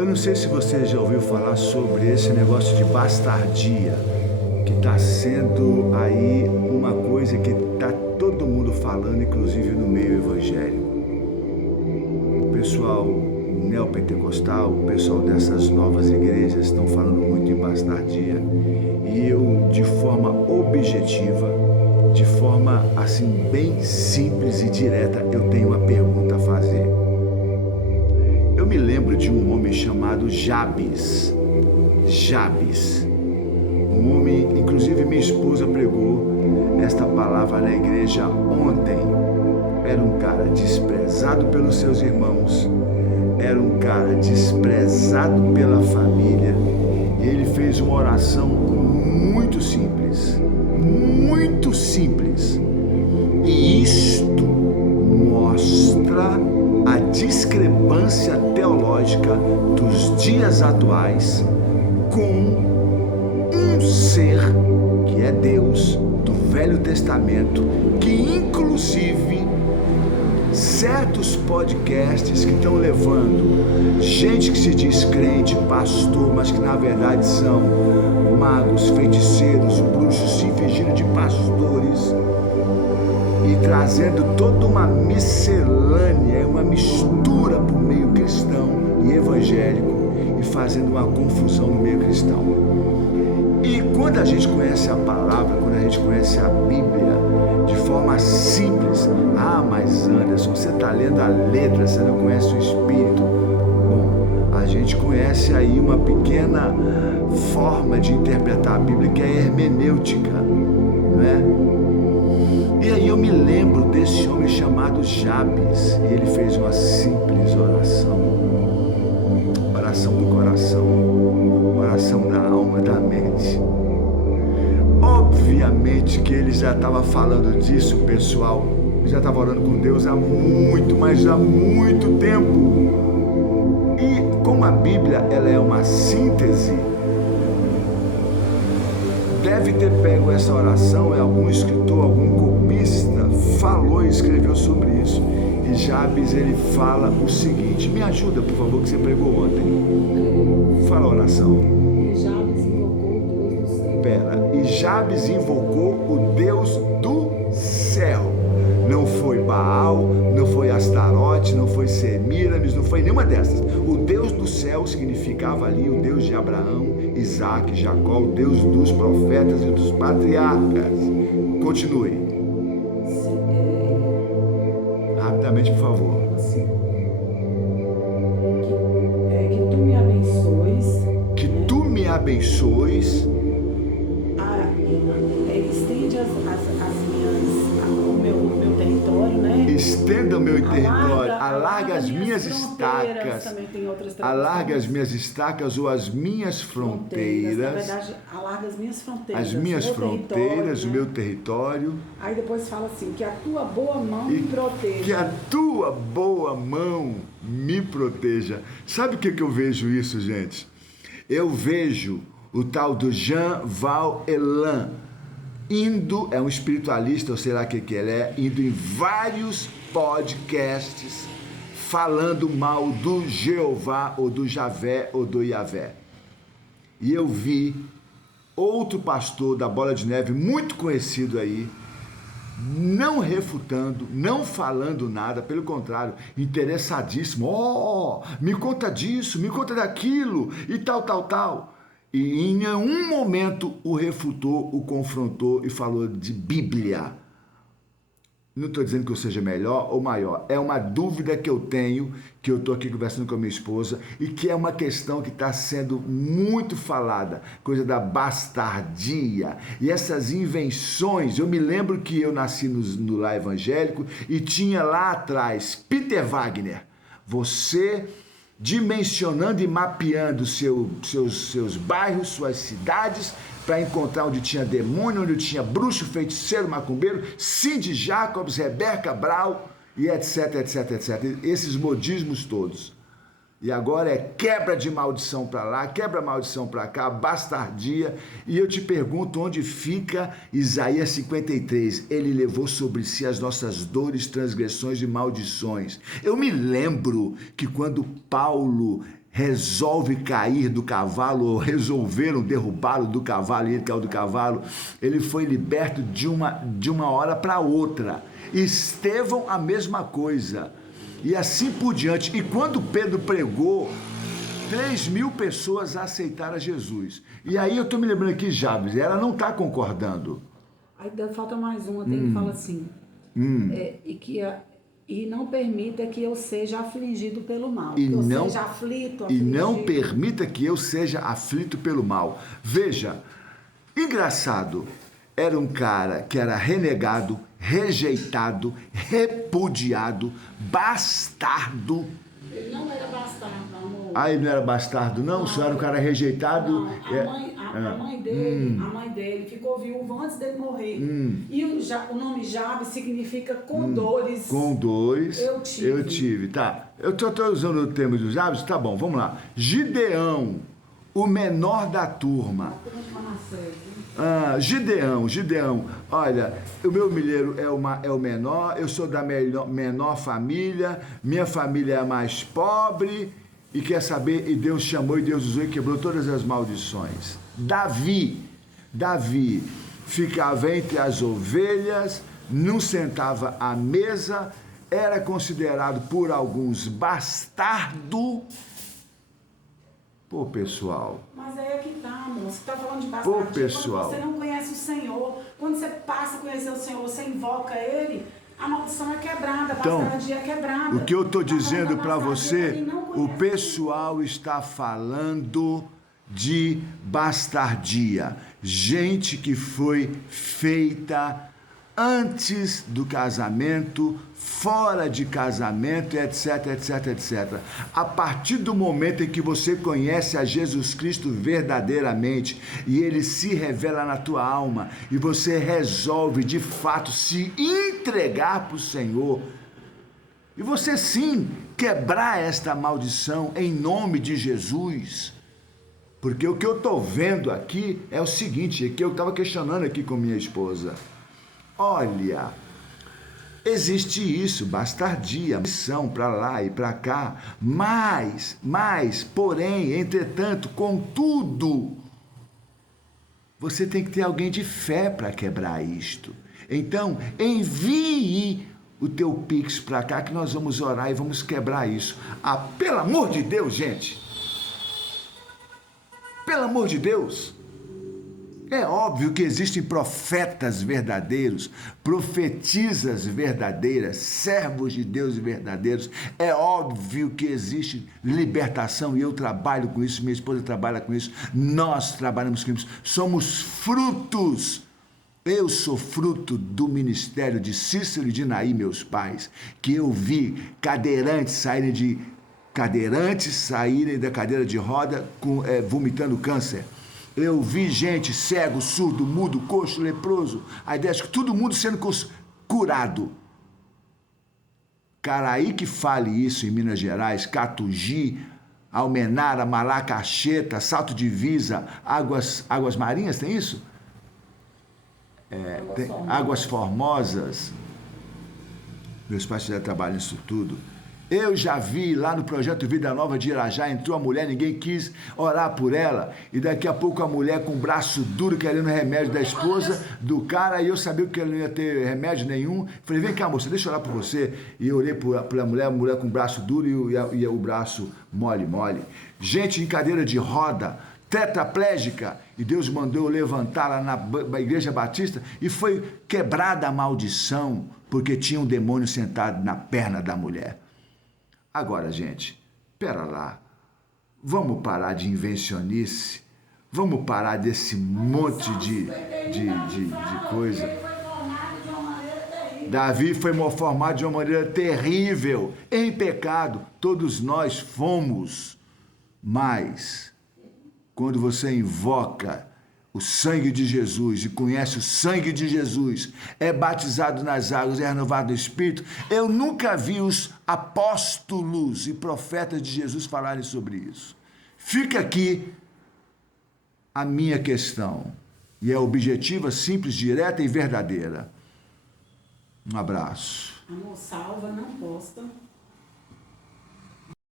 Eu não sei se você já ouviu falar sobre esse negócio de bastardia, que está sendo aí uma coisa que está todo mundo falando, inclusive no meio evangélico. O pessoal neopentecostal, o pessoal dessas novas igrejas estão falando muito em bastardia, e eu, de forma objetiva, de forma assim bem simples e direta, eu tenho uma pergunta a fazer. Eu me lembro de um homem chamado Jabes. Um homem, inclusive minha esposa pregou esta palavra na igreja ontem. Era um cara desprezado pelos seus irmãos, era um cara desprezado pela família, e ele fez uma oração muito simples, e isto mostra a discrepância teológica dos dias atuais com um ser que é Deus do Velho Testamento, que inclusive certos podcasts que estão levando gente que se diz crente, pastor, mas que na verdade são magos, feiticeiros, bruxos, se fingindo de pastores e trazendo toda uma miscelânea, uma mistura para o meio cristão e evangélico, e fazendo uma confusão no meio cristão. E quando a gente conhece a palavra, quando a gente conhece a Bíblia de forma simples, mas Anderson, você está lendo a letra, você não conhece o Espírito. Bom, a gente conhece aí uma pequena forma de interpretar a Bíblia, que é a hermenêutica, não é? E aí eu me lembro desse homem chamado Jabes, e ele fez uma simples oração do coração, oração da alma, da mente. Obviamente que ele já estava falando disso, pessoal, já estava orando com Deus há muito, mas há muito tempo. E como a Bíblia ela é uma síntese, deve ter pego essa oração, algum escritor, algum copista falou e escreveu sobre isso. E Jabes, ele fala o seguinte, me ajuda por favor, que você pregou ontem. Fala a oração. E Jabes invocou o Deus do céu. Não foi Baal, não foi Astarote, não foi Semiramis, não foi nenhuma dessas. O Deus do céu significava ali o Deus de Abraão, Isaac, Jacó, o Deus dos profetas e dos patriarcas. Continue. Rapidamente, por favor. Que tu me abençoes. Que tu me abençoes. Estenda o meu território, alarga as minhas estacas, alarga as minhas estacas ou as minhas fronteiras. Na verdade, alarga as minhas fronteiras. As minhas fronteiras, o meu território. Aí depois fala assim, que a tua boa mão me proteja. Que a tua boa mão me proteja. Sabe o que eu vejo isso, gente? Eu vejo o tal do Jean Val Elan, é um espiritualista, ou sei lá o que ele é, indo em vários podcasts falando mal do Jeová, ou do Javé, ou do Iavé. E eu vi outro pastor da Bola de Neve, muito conhecido aí, não refutando, não falando nada, pelo contrário, interessadíssimo, me conta disso, me conta daquilo, e tal. E em nenhum momento o refutou, o confrontou e falou de Bíblia. Não estou dizendo que eu seja melhor ou maior, é uma dúvida que eu tenho, que eu estou aqui conversando com a minha esposa, e que é uma questão que está sendo muito falada, coisa da bastardia, e essas invenções. Eu me lembro que eu nasci no lar evangélico, e tinha lá atrás Peter Wagner, você dimensionando e mapeando seus bairros, suas cidades, para encontrar onde tinha demônio, onde tinha bruxo, feiticeiro, macumbeiro, Cindy Jacobs, Rebeca Brau, e etc. Esses modismos todos. E agora é quebra de maldição para lá, quebra maldição para cá, bastardia. E eu te pergunto onde fica Isaías 53. Ele levou sobre si as nossas dores, transgressões e maldições. Eu me lembro que quando Paulo resolve cair do cavalo, ou resolveram derrubá-lo do cavalo, e ele caiu do cavalo, ele foi liberto de uma hora para outra. Estevão, a mesma coisa. E assim por diante. E quando Pedro pregou, 3.000 pessoas aceitaram Jesus. E aí eu estou me lembrando aqui, Jabes, ela não está concordando. Aí falta mais uma, tem que falar assim. E não permita que eu seja afligido pelo mal. E não, seja aflito, e não permita que eu seja aflito pelo mal. Veja, engraçado, era um cara que era renegado, rejeitado, repudiado, bastardo. Ele não era bastardo, amor. Ah, ele não era bastardo, não? O senhor era um cara rejeitado? Não, a mãe dele ficou viúva antes dele morrer. E o nome Jabes significa com dores. Com dores. Eu tive. Tá. Eu tô usando o termo dos Jabes? Tá bom, vamos lá. Gideão, o menor da turma. Gideão, olha, o meu milheiro é o menor, eu sou da menor família, minha família é a mais pobre, e quer saber, e Deus chamou, e Deus usou e quebrou todas as maldições. Davi ficava entre as ovelhas, não sentava à mesa, era considerado por alguns bastardo. Pô, pessoal. Mas aí é que tá, amor. Você tá falando de bastardia. Pô, pessoal. Quando você não conhece o Senhor, quando você passa a conhecer o Senhor, você invoca Ele, a maldição é quebrada, a bastardia é quebrada. O que eu tô dizendo para você, o pessoal está falando de bastardia. Gente que foi feita antes do casamento, fora de casamento, etc, etc, etc. A partir do momento em que você conhece a Jesus Cristo verdadeiramente e Ele se revela na tua alma e você resolve de fato se entregar para o Senhor, e você sim quebrar esta maldição em nome de Jesus, porque o que eu estou vendo aqui é o seguinte, que eu estava questionando aqui com minha esposa. Olha, existe isso, bastardia, missão para lá e para cá, mas, porém, entretanto, contudo, você tem que ter alguém de fé para quebrar isto. Então, envie o teu Pix para cá que nós vamos orar e vamos quebrar isso. Pelo amor de Deus, gente! Pelo amor de Deus! É óbvio que existem profetas verdadeiros, profetisas verdadeiras, servos de Deus verdadeiros. É óbvio que existe libertação e eu trabalho com isso, minha esposa trabalha com isso, nós trabalhamos com isso. Somos frutos. Eu sou fruto do ministério de Cícero e de Naí, meus pais, que eu vi cadeirantes saírem da cadeira de roda vomitando câncer. Eu vi gente cego, surdo, mudo, coxo, leproso, aidético, todo mundo sendo curado. Caraí que fale isso em Minas Gerais, Catugi, Almenara, Malacacheta, Salto Divisa, Águas Marinhas, tem isso? Tem Águas Formosas. Meus pais fizeram trabalho nisso tudo. Eu já vi lá no Projeto Vida Nova de Irajá, entrou a mulher, ninguém quis orar por ela, e daqui a pouco a mulher com o braço duro querendo remédio da esposa, do cara, e eu sabia que ela não ia ter remédio nenhum. Falei, vem cá, moça, deixa eu orar por você. E eu orei pela mulher, a mulher com o braço duro e o braço mole. Gente em cadeira de roda, tetraplégica, e Deus mandou eu levantar lá na Igreja Batista, e foi quebrada a maldição, porque tinha um demônio sentado na perna da mulher. Agora, gente, pera lá, vamos parar de invencionice, vamos parar desse monte de coisa. Davi foi formado de uma maneira terrível, em pecado, todos nós fomos, mas quando você invoca o sangue de Jesus e conhece o sangue de Jesus, é batizado nas águas, é renovado no Espírito, eu nunca vi os apóstolos e profetas de Jesus falarem sobre isso. Fica aqui a minha questão, e é objetiva, simples, direta e verdadeira. Um abraço. Amor, salva, não posta.